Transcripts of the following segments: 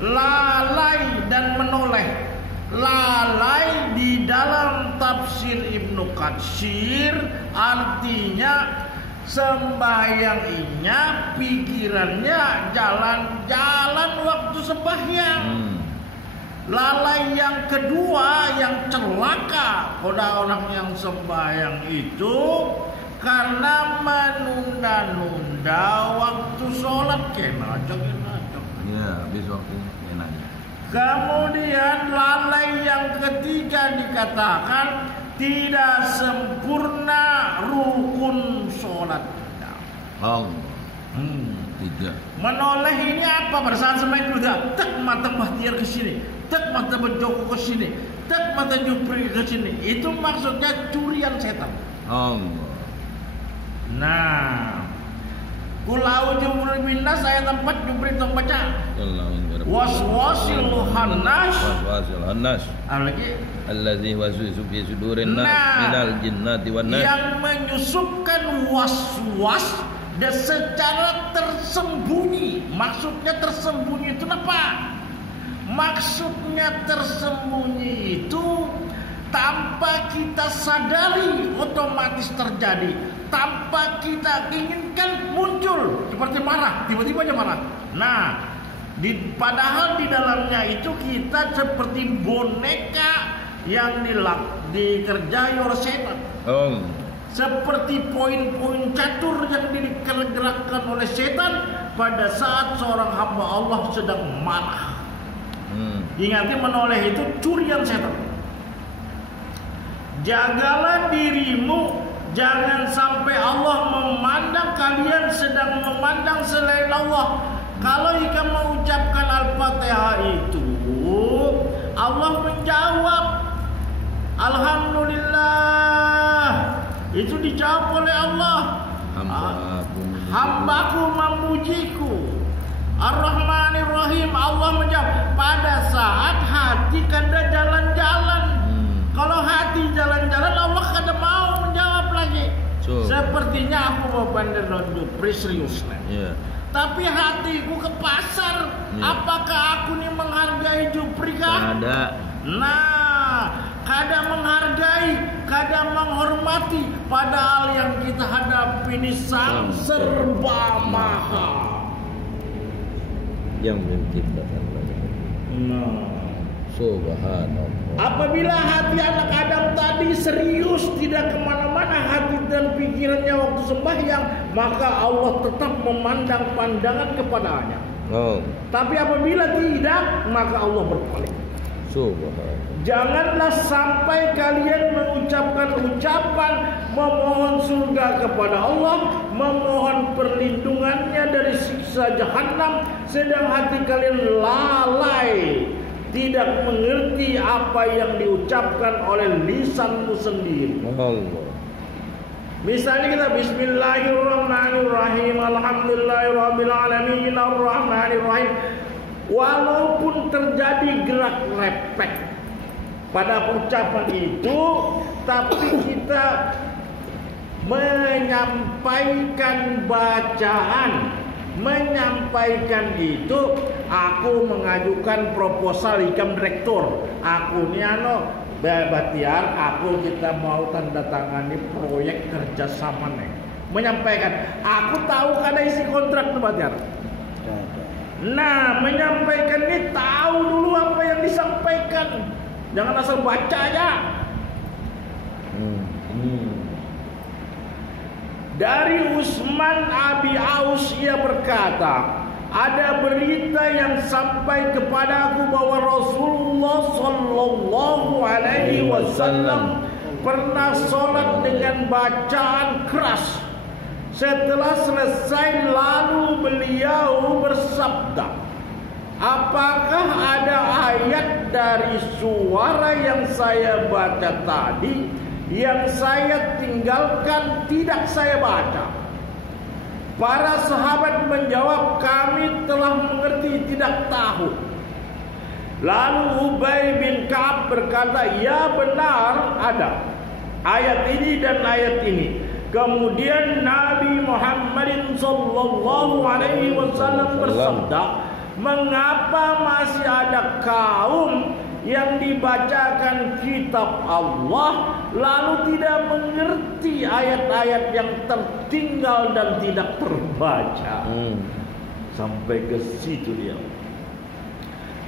lalai dan menoleh. Lalai di dalam tafsir Ibnu Katsir artinya sembahyangnya pikirannya jalan-jalan waktu sembahyang. Lalai yang kedua yang celaka pada orang yang sembahyang itu karena menunda-nunda waktu sholat. Ya, habis waktunya enaknya. Kemudian lalai yang ketiga dikatakan tidak sempurna rukun sholat. Tiga. Menoleh ini apa? Pada saat sembahyang dulu tek mata bahtiar ke sini, tek mata berjoko ke sini, tek mata jupri ke sini. Itu maksudnya curian setan. Nah, Kulau jumhur binas ayat 4 jumhur itu baca. Waswasil hannas. Lagi. Allazi waswisu fi sudurin nas minal jinnati wan nas. Yang menyusupkan waswas dan secara tersembunyi. Maksudnya tersembunyi itu apa? Maksudnya tersembunyi itu tanpa kita sadari otomatis terjadi, tanpa kita inginkan muncul, seperti marah, tiba-tiba aja marah. Nah, padahal di dalamnya itu kita seperti boneka yang dikerjai oleh setan. Seperti poin-poin catur yang digerakkan oleh setan pada saat seorang hamba Allah sedang marah. Ingatnya menoleh itu curian setan. Jagalah dirimu, jangan sampai Allah memandang kalian sedang memandang selain Allah. Kalau jika mengucapkan Al-Fatihah itu, Allah menjawab, Alhamdulillah. Itu dijawab oleh Allah. Hambaku memujiku. Ar-Rahmanir Rahim. Allah menjawab pada saat hati kada jalan-jalan. Kalau hati jalan-jalan, Allah kada mau menjawab lagi. Sepertinya aku mau bandel Jupri serius nih. Tapi hatiku ke pasar. Apakah aku nih menghargai Jupri kah? Ada. Nah, kada menghargai, kada menghormati, padahal yang kita hadapi ini sang serba mahal. Yang menciptakan Subhanallah. Apabila hati anak Adam tadi serius, tidak kemana-mana hati dan pikirannya waktu sembahyang, maka Allah tetap memandang pandangan kepadanya. Tapi apabila tidak, maka Allah berpaling. Subhanallah. Janganlah sampai kalian mengucapkan ucapan memohon surga kepada Allah, memohon perlindungannya dari siksa jahanam, sedang hati kalian lalai, tidak mengerti apa yang diucapkan oleh lisanmu sendiri. Misalnya kita Bismillahirrahmanirrahim, Alhamdulillahirabbil alamin, Arrahmanirrahim. Walaupun terjadi gerak lepek pada ucapan itu, tapi kita menyampaikan bacaan, menyampaikan itu. Aku mengajukan proposal ikam direktur. Aku ni Batiar, aku kita mau tanda tangani proyek kerjasama nih. Menyampaikan, aku tahu kada isi kontrak tuh Batiar. Nah, menyampaikan ini tahu dulu apa yang disampaikan. Jangan asal baca aja. Dari Utsman Abi Aus ia berkata, ada berita yang sampai kepadaku bahwa Rasulullah Sallallahu Alaihi Wasallam pernah sholat dengan bacaan keras. Setelah selesai lalu beliau bersabda, apakah ada ayat dari suara yang saya baca tadi yang saya tinggalkan tidak saya baca? Para sahabat menjawab, kami telah mengerti, tidak tahu. Lalu Ubay bin Ka'ab berkata, ya benar ada ayat ini dan ayat ini. Kemudian Nabi Muhammad sallallahu alaihi wasallam bersabda, mengapa masih ada kaum yang dibacakan kitab Allah lalu tidak mengerti ayat-ayat yang tertinggal dan tidak terbaca. Sampai ke situ dia.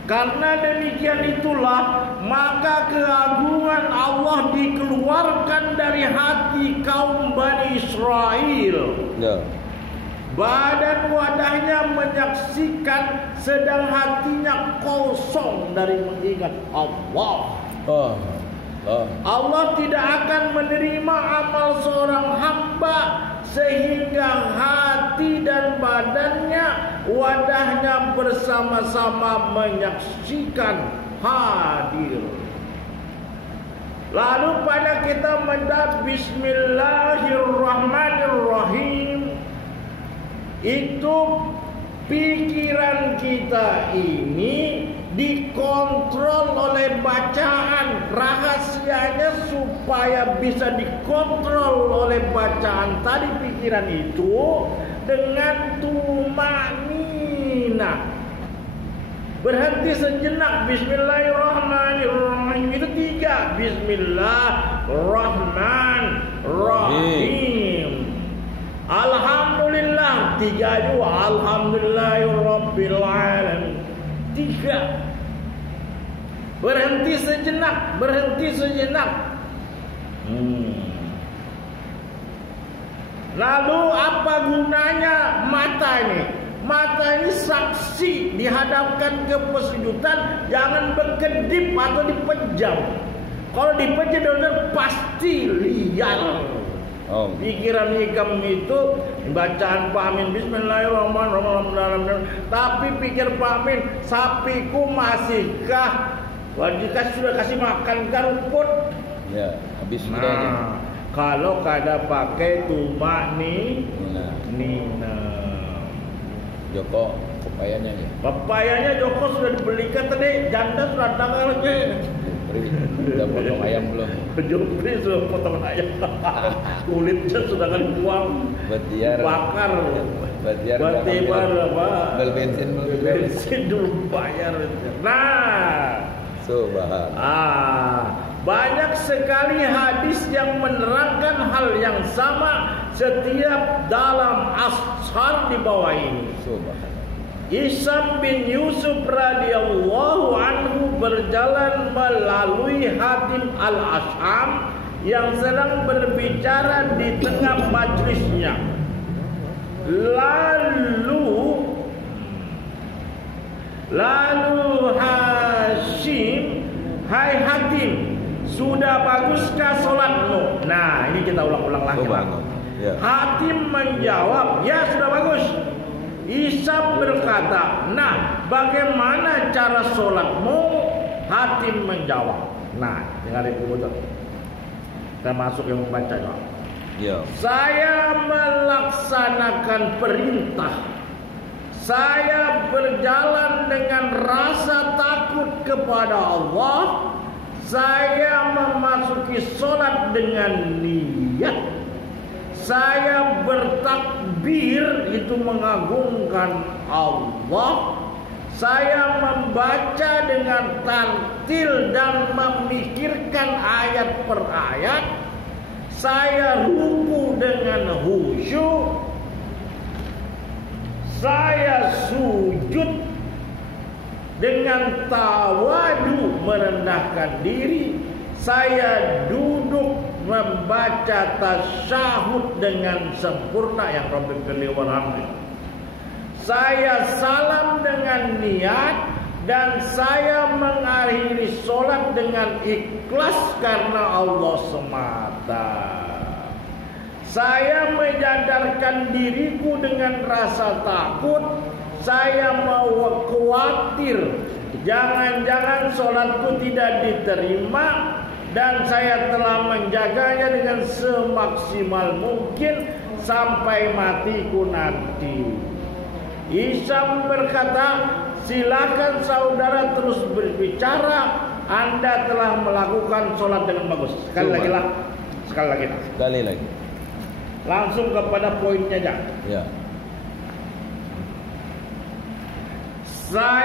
Karena demikian itulah maka keagungan Allah dikeluarkan dari hati kaum Bani Israel. Badan wadahnya menyaksikan, sedang hatinya kosong dari mengingat Allah. Allah tidak akan menerima amal seorang hamba sehingga hati dan badannya, wadahnya bersama-sama menyaksikan hadir. Lalu pada kita mendapat Bismillahirrahmanirrahim, itu pikiran kita ini dikontrol oleh bacaan. Rahasianya supaya bisa dikontrol oleh bacaan tadi pikiran itu dengan tumanina. Berhenti sejenak. Bismillahirrahmanirrahim itu 3. Bismillahirrahmanirrahim. Alhamdulillah 3 juga. Alhamdulillahirabbil alamin 3. Berhenti sejenak. Lalu apa gunanya mata ini? Mata ini saksi dihadapkan ke persujudan, jangan berkedip atau dipejam. Kalau dipejam pasti liar. Pikiran hikam itu bacaan Pak Amin Bismillahirrahmanirrahim. Tapi pikir Pak Amin, sapiku masihkah? Wajibkah sudah kasih makan ke rumput? Ya, habis sudah. Kalau kada pakai tumak nina. Joko pepayanya ya. Pepayanya Joko sudah dibelikan tadi, janda sudah datang lagi. Sudah potong ayam belum? Jopri sudah potong ayam. Kulitnya sudah kan buang. Batiar. Bakar. Batiar apa? Bel bensin dulu bayar. Nah, banyak sekali hadis yang menerangkan hal yang sama setiap dalam ashar di bawah ini. Hisam bin Yusuf radhiyallahu anhu berjalan melalui Hatim al-Ash'am yang sedang berbicara di tengah majlisnya. Lalu Hashim, hai Hatim, sudah baguskah solatmu? Nah, ini kita ulang-ulang lagi. Hatim menjawab, ya sudah bagus. Hisam berkata, nah bagaimana cara solatmu? Hatim menjawab, nah dengar itu betul. Kita masuk yang membaca. Saya melaksanakan perintah. Saya berjalan dengan rasa takut kepada Allah. Saya memasuki solat dengan niat. Saya bertakbir, itu mengagungkan Allah. Saya membaca dengan tartil dan memikirkan ayat per ayat. Saya ruku dengan khusyuk. Saya sujud dengan tawadu, merendahkan diri. Saya duduk membaca tasyahud dengan sempurna, yang Rabbil Jalil wal Hamd. Saya salam dengan niat dan saya mengakhiri solat dengan ikhlas karena Allah semata. Saya menyadarkan diriku dengan rasa takut. Saya mau khawatir jangan-jangan solatku tidak diterima, dan saya telah menjaganya dengan semaksimal mungkin sampai matiku nanti. Hisam berkata, silakan saudara terus berbicara. Anda telah melakukan sholat dengan bagus. Sekali lagi. Langsung kepada poinnya aja. Ya. Saya